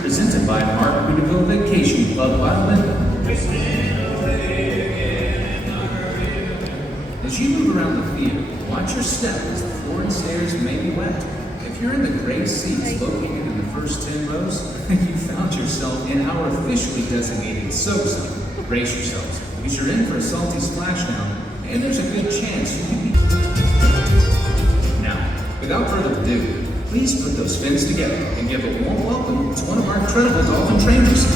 presented by Mark Whitaker Vacation Club Wildland. As you move around the field, watch your step as the floor and stairs may be wet. If you're in the gray seats located in the first 10 rows, you found yourself in our officially designated soak zone. Brace yourselves, because you're in for a salty splashdown, and there's a good chance you can be... Now, without further ado, please put those fins together and give a warm welcome to one of our incredible dolphin trainers.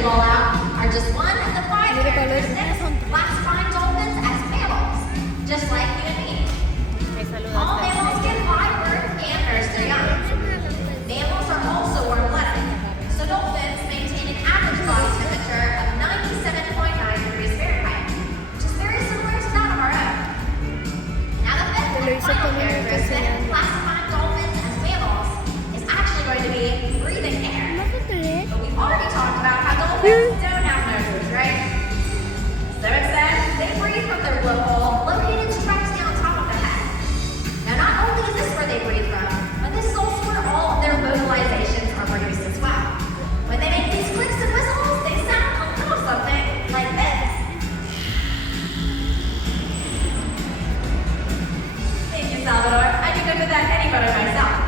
Fall out are just one of the 5 characteristics classifying dolphins as mammals, just like you and me. All mammals give live birth and nurse their young. Mammals are also warm-blooded, so dolphins maintain an average body temperature of 97.9 degrees Fahrenheit, which is very similar to that of our own. Now the 5th and final characteristic classifying dolphins as mammals is actually going to be breathing air. But we've already talked about how dolphins don't have noses, right? So instead, they breathe from their blowhole located directly on top of the head. Now not only is this where they breathe from, but this is also where all of their vocalizations are produced as well. When they make these clicks and whistles, they sound a little something like this. Thank you, Salvador. I could go with that any better myself.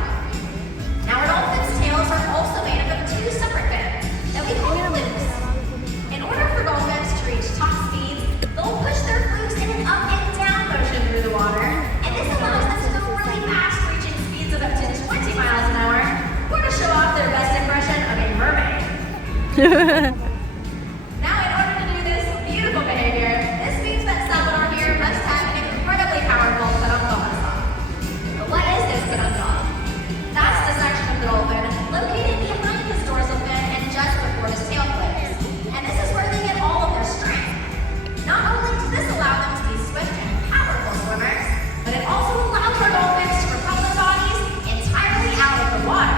Now our dolphins' tails are also made up of 2 separate fins that we call flukes. In order for dolphins to reach top speeds, they'll push their flukes in an up and down motion through the water, and this allows them to go really fast, reaching speeds of up to 20 miles an hour, or to show off their best impression of a mermaid. Now, in order to do this beautiful behavior, this means that Salvador here must have an incredibly powerful peduncle muscle. But what is this peduncle? That's the section of the dolphin located behind his dorsal fin and just before his tail flips. And this is where they get all of their strength. Not only does this allow them to be swift and powerful swimmers, but it also allows our dolphins to propel their bodies entirely out of the water.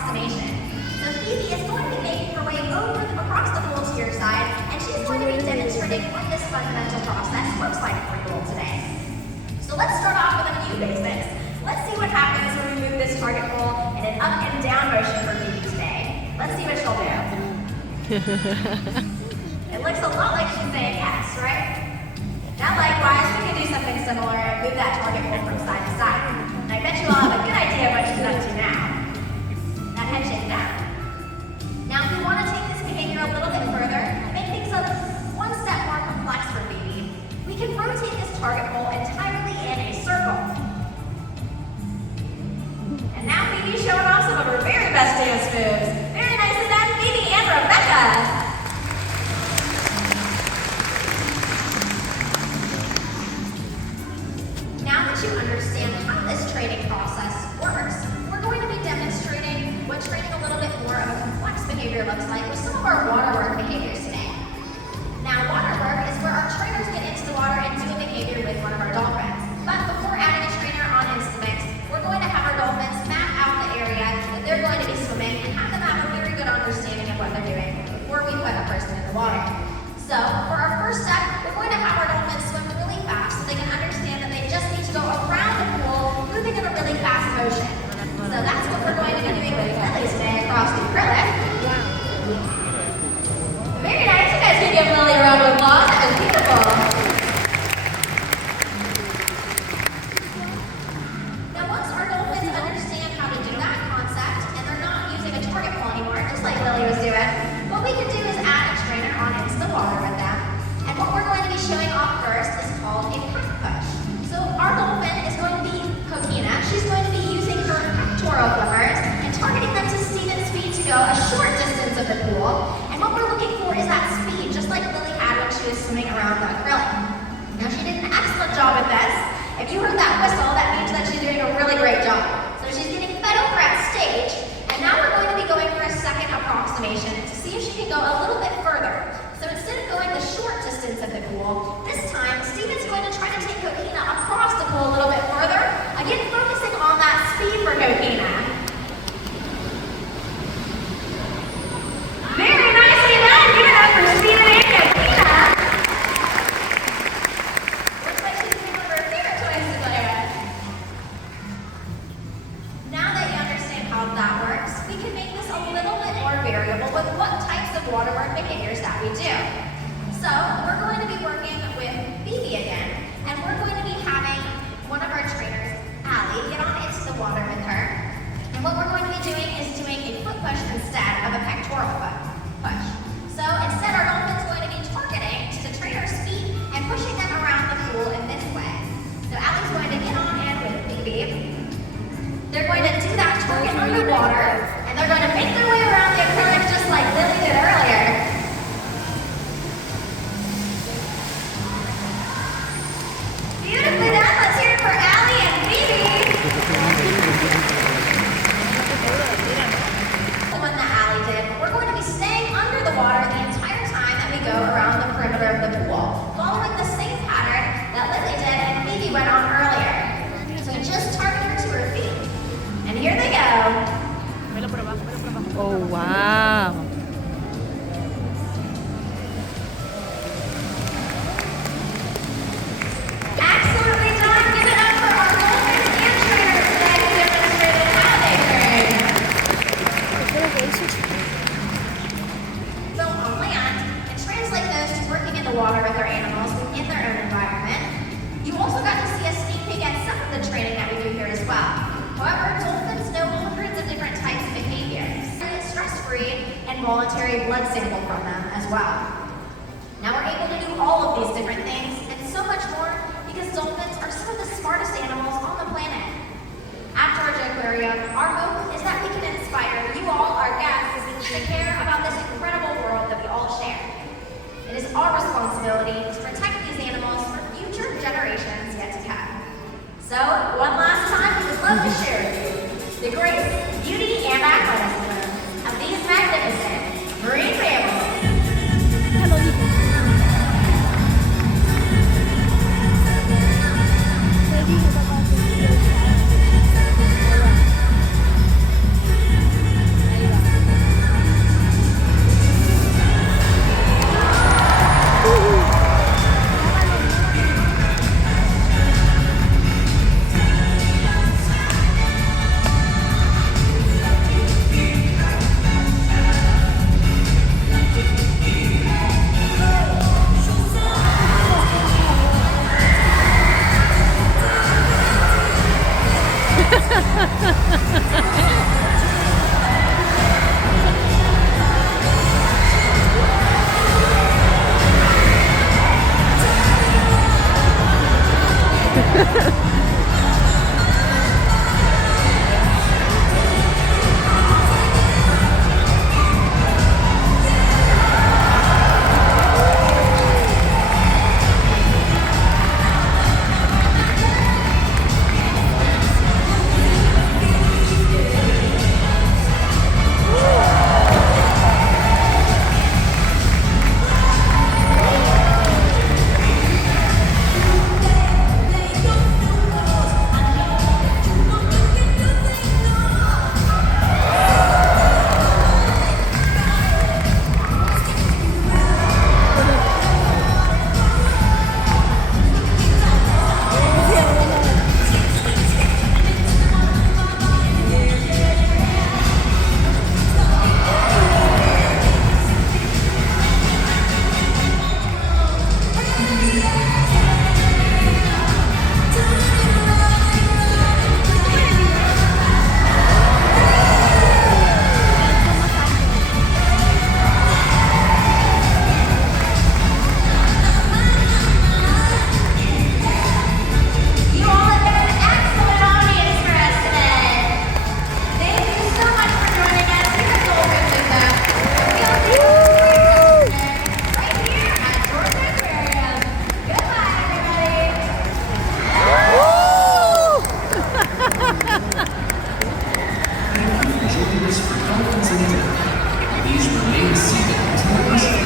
approximation. So Phoebe is going to be making her way over across the pool to your side, and she's going to be demonstrating what this fundamental process looks like for you all today. So let's start off with a few basics. Let's see what happens when we move this target pole in an up and down motion for Phoebe today. Let's see what she'll do. It looks a lot like she's saying yes, right? Now likewise, we can do something similar and move that target pole from side to side. And I bet you all have a good idea of what she's up to now. That head shake down. Now if we want to take this behavior a little bit further and make things one step more complex for Phoebe, we can rotate this target pole entirely in a circle. And now Phoebe's showing off some of her very best dance moves. Very nicely done, Phoebe and Rebecca. To understand how this training process works, we're going to be demonstrating what training a little bit more of a complex behavior looks like with some of our water work behaviors today. Now, water work is where our trainers get into the water and do a behavior with one of our dolphins. But before adding a trainer on into the mix, we're going to have our dolphins map out the area that they're going to be swimming and have them have a very good understanding of what they're doing before we put a person in the water. So, for our first step, we're going to have our dolphins swim really fast so they can understand that they just need to go around the pool, moving in a really fast motion. So that's what we're going to be doing with Lily today across the acrylic. Very nice. You guys can give Lily a round of applause. That was beautiful. Now once our dolphins understand how to do that concept and they're not using a target pole anymore, just like Lily was doing, what we can do is add a trainer on into the water with them. And what we're going to be showing off first is called a pack push. So our dolphin is going to be Coquina. She's going to be using her pectoral flippers and targeting them to Steven's feet to go a short distance of the pool. And what we're looking for is that speed, just like Lily had when she was swimming around the acrylic. Now she did an excellent job with this. If you heard that whistle, that means that she's doing a really great job. So she's getting fed over at stage, and now we're going to be going for a second approximation to see if she can go a little bit further. So instead of going the short distance of the pool, this time Steven's going to try to take Coquina across the pool a little bit further, again focusing on that speed for Coquina. Very nicely done! Give it up for Steven and Coquina! Looks like she's one of her favorite toys to play with. Now that you understand how that works, we can make this a little bit more variable with what types of water work behaviors that we do. So we're going to be working with Phoebe again, and we're going to be having one of our trainers, Allie, get on into the water with her. And what we're going to be doing is doing a foot push instead of a pectoral foot push. So instead our dolphin's going to be targeting to the trainer's feet and pushing them around the pool in this way. So Allie's going to get on in with Phoebe. They're going to do that target underwater, and they're going to make their way around the acrylic just like Lily did earlier. Beautifully done. Let's hear it for Allie and Phoebe. The one that Allie did, we're going to be staying under the water the entire time that we go around the perimeter of the pool, following the same pattern that Lily did and Phoebe went on earlier. So we just target her to her feet. And here they go. Oh, wow. Absolutely done. Give it up for our dolphins and trainers today who demonstrated how they train. So on land, and translate those to working in the water with our animals in their own environment. You also got to see a sneak peek at some of the training that we do here as well. However, dolphins know hundreds of different types of behaviors. It's stress-free and voluntary blood sample from them as well. Now we're able to do all of these different things and so much more because dolphins are some of the smartest animals on the planet. At Georgia Aquarium, our hope is that we can inspire